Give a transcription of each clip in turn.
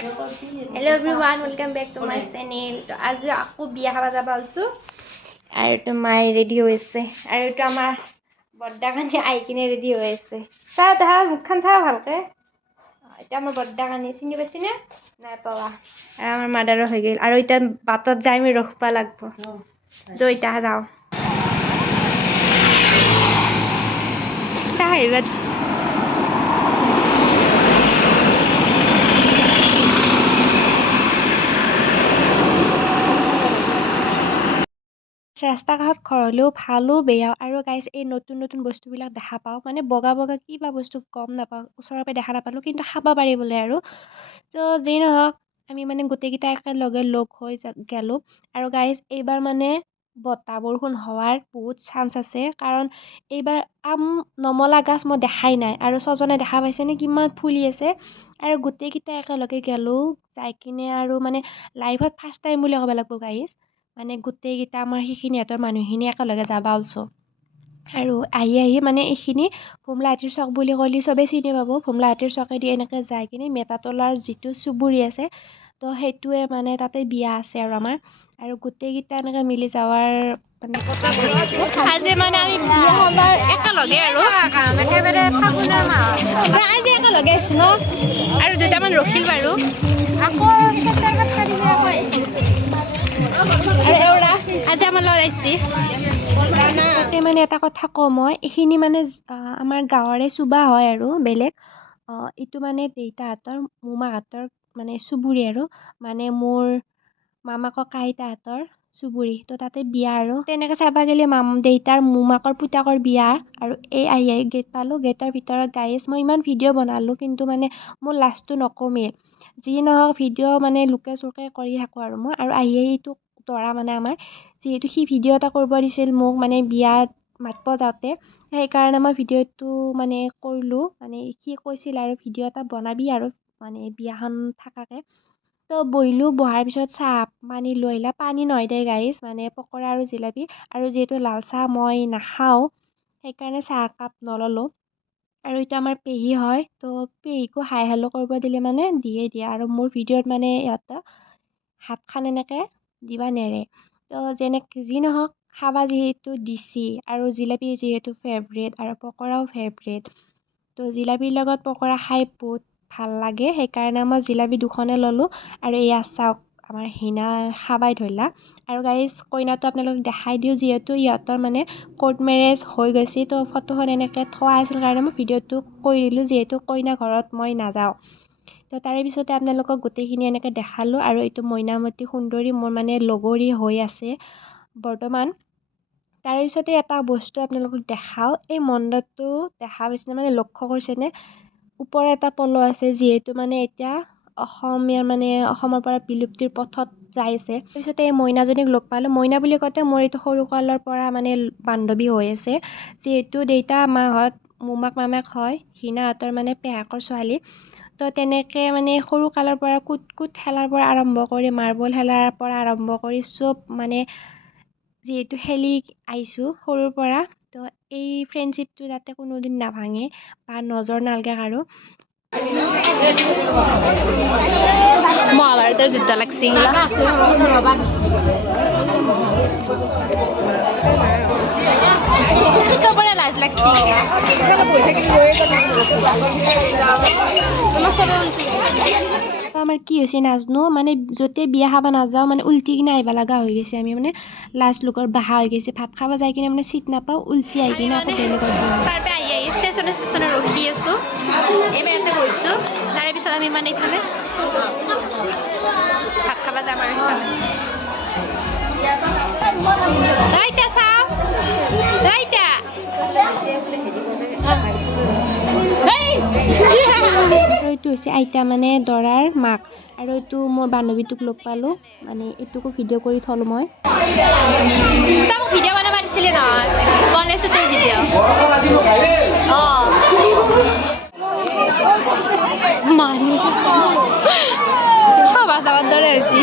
Hello everyone, welcome back to my channel. তো আজি আকৌ বিয়া খাবা যাব আলছো আৰু তো মাই ৰেডি হৈছে আৰু তো আমাৰ বৰ্দাকানি আই কিনে ৰেডি হৈ আছে চাও দেখা মুখখন চাও ভালকে এটা আমাৰ বৰ্দাকানি চিনি পাইছি না নাই পাৱা আৰু আমাৰ মাদাৰৰ হৈ গেল আৰু এটা বাটত যাই আমি ৰখবা লাগব জয়টা যাও তাই বাদ ৰাস্তা ঘাট ঘৰলেও ভালো বেয়াও আৰু গাইজ এই নতুন নতুন বস্তুবিলাক দেখা পাওঁ মানে বগা বগা কিবা বস্তু গম নাপাওঁ ওচৰৰ পৰা দেখা নাপালোঁ কিন্তু খাব পাৰি বোলে আৰু তো যি নহওক আমি মানে গোটেইকেইটা একেলগে লগ হৈ গেলোঁ আৰু গাইজ এইবাৰ মানে বতাহ বৰষুণ হোৱাৰ বহুত চান্স আছে কাৰণ এইবাৰ আম নমলা গাছ মই দেখাই নাই আৰু ছজনে দেখা পাইছেনে কিমান ফুলি আছে আৰু গোটেইকেইটা একেলগে গেলোঁ যাই কিনে আৰু মানে লাইফত ফাৰ্ষ্ট টাইম বুলি ক'ব লাগিব গাইজ মানে গোটেইকেইটা আমাৰ সেইখিনি সিহঁতৰ মানুহখিনি একেলগে যাবা ওলছো আৰু আহি মানে এইখিনি ভোমলাহাটীৰ চক বুলি ক'লে চবেই চিনি পাব ভোমলাহাটীৰ চকেদি এনেকৈ যাই কিনে মেটাতলাৰ যিটো চুবুৰী আছে তো সেইটোৱে মানে তাতে বিয়া আছে আৰু আমাৰ আৰু গোটেইকেইটা এনেকৈ মিলি যাৱাৰ মানে আজি মানে আমি বিয়া খাবাৰ একেলগে আৰু একেবাৰে ফাগুনৰ মাহত আজি একেলগে আছো ন আৰু দুটামান ৰখিল বাৰু আকৌ আজি আমাৰ লগত আহিছে তাতে মানে এটা কথা কওঁ মই এইখিনি মানে আমাৰ গাঁৱৰে চুবা হয় আৰু বেলেগ এইটো মানে দেউতাহঁতৰ মোমাহঁতৰ মানে চুবুৰী আৰু মানে মোৰ মামা ককা আইতাহঁতৰ চুবুৰী তো তাতে বিয়া আৰু তেনেকৈ চাবা গ'লে দেউতাৰ মোমাকৰ পুতাকৰ বিয়া আৰু এই আহি গেট পালোঁ গেটৰ ভিতৰত গাইজ মই ইমান ভিডিঅ' বনালোঁ কিন্তু মানে মোৰ লাজটো নকমেই যি নহওক ভিডিঅ' মানে লুকে চুকে কৰি থাকোঁ আৰু মই আৰু আহি এইটো দৰা মানে আমাৰ যিহেতু সি ভিডিঅ' এটা কৰিব দিছিল মোক মানে বিয়াত মাতিব যাওঁতে সেইকাৰণে মই ভিডিঅ'টো মানে কৰিলোঁ মানে সি কৈছিল আৰু ভিডিঅ' এটা বনাবি আৰু মানে বিয়াখন থাকাকে তো বহিলোঁ বহাৰ পিছত চাহ পানী লৈ আহিলা পানী নহয় দে গাইজ মানে পকৰা আৰু জিলাপি আৰু যিহেতু লাল চাহ মই নাখাওঁ সেইকাৰণে চাহ একাপ নল'লোঁ আৰু এইটো আমাৰ পেহী হয় তো পেহীকো হাই হেল্ল' কৰিব দিলে মানে দিয়ে আৰু মোৰ ভিডিঅ'ত মানে ইহঁতে হাতখন এনেকৈ দিবা নেৰে তো যি নহওক খাবা যিহেতু দিছি আৰু জিলাপি যিহেতু ফেভৰেট আৰু পকৰাও ফেভৰেট তো জিলাপিৰ লগত পকৰা খাই বহুত ভাল লাগে সেইকাৰণে মই জিলাপি দুখনে ল'লোঁ আৰু এয়া চাওক আমাৰ হিনা খাবাই ধৰিলা আৰু গাইজ কইনাটো আপোনালোকক দেখাই দিওঁ যিহেতু ইহঁতৰ মানে কোৰ্ট মেৰেজ হৈ গৈছে তো ফটোখন এনেকৈ থোৱা আছিল কাৰণে মই ভিডিঅ'টো কৰি দিলোঁ যিহেতু কইনা ঘৰত মই নাযাওঁ তো তাৰে পিছতে আপোনালোকক গোটেইখিনি এনেকৈ দেখালোঁ আৰু এইটো মইনামতী সুন্দৰী মোৰ মানে লগৰী হৈ আছে বৰ্তমান তাৰে পিছতে এটা বস্তু আপোনালোকক দেখাওঁ এই মণ্ডপটো দেখা পাইছেনে মানে লক্ষ্য কৰিছেনে ওপৰত এটা পল আছে যিহেতু মানে এতিয়া অসমৰ পৰা বিলুপ্তিৰ পথত যাই আছে তাৰপিছতে এই মইনাজনীক লগ পালোঁ মইনা বুলি কওঁতে মোৰ এইটো সৰুকালৰ পৰা মানে বান্ধৱী হৈ আছে যিহেতু দেউতা মাহঁত মোমাক মামাক হয় হিনাহঁতৰ মানে পেহাকৰ ছোৱালী তো তেনেকৈ মানে সৰুকালৰ পৰা কুট খেলাৰ পৰা আৰম্ভ কৰি মাৰ্বল খেলাৰ পৰা আৰম্ভ কৰি চব মানে যিহেতু খেলি আহিছোঁ সৰুৰ পৰা তো এই ফ্ৰেণ্ডশ্বিপটো যাতে কোনোদিন নাভাঙে বা নজৰ নালগে কাৰো মহাভাৰতৰ যুদ্ধ লাগছি চবৰে লাজ লাগছি আমাৰ কি হৈছে নাজনো মানে য'তে বিয়া খাব নাযাওঁ মানে উল্টি কিনে আহিব লগা হৈ গৈছে আমি মানে লাজ লোকৰ বাহা হৈ গৈছে ভাত খাব যাই কিনে মানে চিট নাপাওঁ উল্টি আহি কিনে আকৌ বেলেগত তাৰপৰা আহি ষ্টেচনে ৰখি আছোঁ এইবাৰ ইয়াতে গৈছোঁ তাৰে পিছত আমি মানে ইফালে ভাত খাব যাম আৰু ৰাইতা চাওঁ ৰাইতা আৰু এইটো হৈছে আইতা মানে দৰাৰ মাক আৰু এইটো মোৰ বান্ধৱীটোক লগ পালোঁ মানে এইটোকো ভিডিঅ' কৰি থলোঁ মই ভিডিঅ' বনাব দিছিলে নহয় বনাইছোঁ তোৰ ভিডিঅ' অঁ মানুহ খাবা চাবাৰ দৰে হৈছে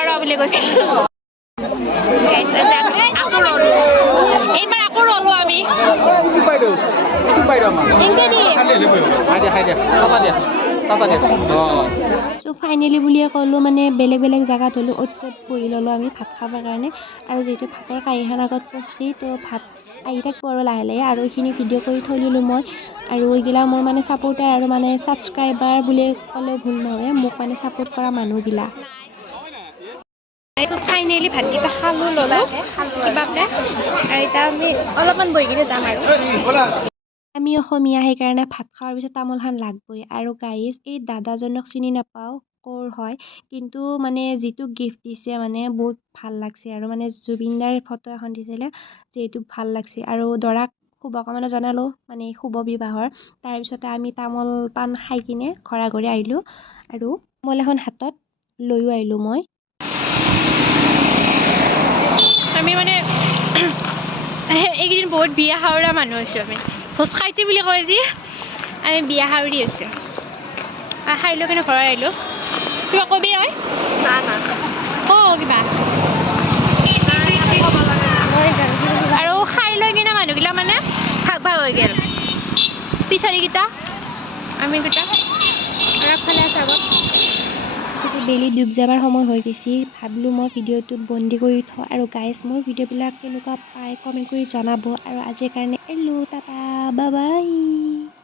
ৰ বুলি কৈছে আকৌ ৰলোঁ এইবাৰ আকৌ ৰলোঁ আমি চ' ফাইনেলি বুলিয়ে ক'লোঁ মানে বেলেগ বেলেগ জেগাত হ'লোঁ অ'ত বহি ল'লোঁ আমি ভাত খাবৰ কাৰণে আৰু যিহেতু ভাতৰ কাঁহীখন আগত পৰছি তো ভাত আহি থাকিব আৰু লাহে লাহে আৰু এইখিনি ভিডিঅ' কৰি থৈ দিলোঁ মই আৰু এইগিলা মোৰ মানে ছাপোৰ্টাৰ আৰু মানে ছাবস্ক্ৰাইবাৰ বুলি ক'লেও ভুল নহয় মোক মানে ছাপোৰ্ট কৰা মানুহগিলা চ' ফাইনেলি ভাতকেইটা খালোঁ ল'লোঁ কিবাকে আৰু এতিয়া আমি অলপমান বহি কিনে যাম আৰু আমি অসমীয়া সেইকাৰণে ভাত খোৱাৰ পিছত তামোলখন লাগবই আৰু গাইজ এই দাদাজনক চিনি নাপাওঁ ক'ৰ হয় কিন্তু মানে যিটো গিফ্ট দিছে মানে বহুত ভাল লাগছে আৰু মানে জুবিনদাৰ ফটো এখন দিছিলে যিহেতু ভাল লাগছে আৰু দৰাক শুভকামনা জনালোঁ মানে শুভ বিবাহৰ তাৰপিছতে আমি তামোল পাণ খাই কিনে ঘৰা ঘৰি আহিলোঁ আৰু তামোল এখন হাতত লৈও আহিলোঁ মই আমি মানে এইকেইদিন বহুত বিয়া খাওৰা মানুহ আছোঁ আমি ভোজ খাইটি বুলি কয় যি আমি বিয়া খাউৰি আছোঁ খাই লৈ কিনে ঘৰত আহিলোঁ কিবা কবি নহয় কিবা আৰু খাই লৈ কিনে মানুহগিলা মানে ভাগ ভাগ হৈ গ'ল পিছাৰীকেইটা আমিকেইটা আগফালে আছে আগত পিছতে বেলি ডুব যাবৰ সময় হৈ গৈছে ভাবিলোঁ মই ভিডিঅ'টোত বন্দী কৰি থওঁ আৰু গাইজ মোৰ ভিডিঅ'বিলাক কেনেকুৱা পায় কমেণ্ট কৰি জনাব আৰু আজিৰ কাৰণে এল্লো টাটা বাই বাই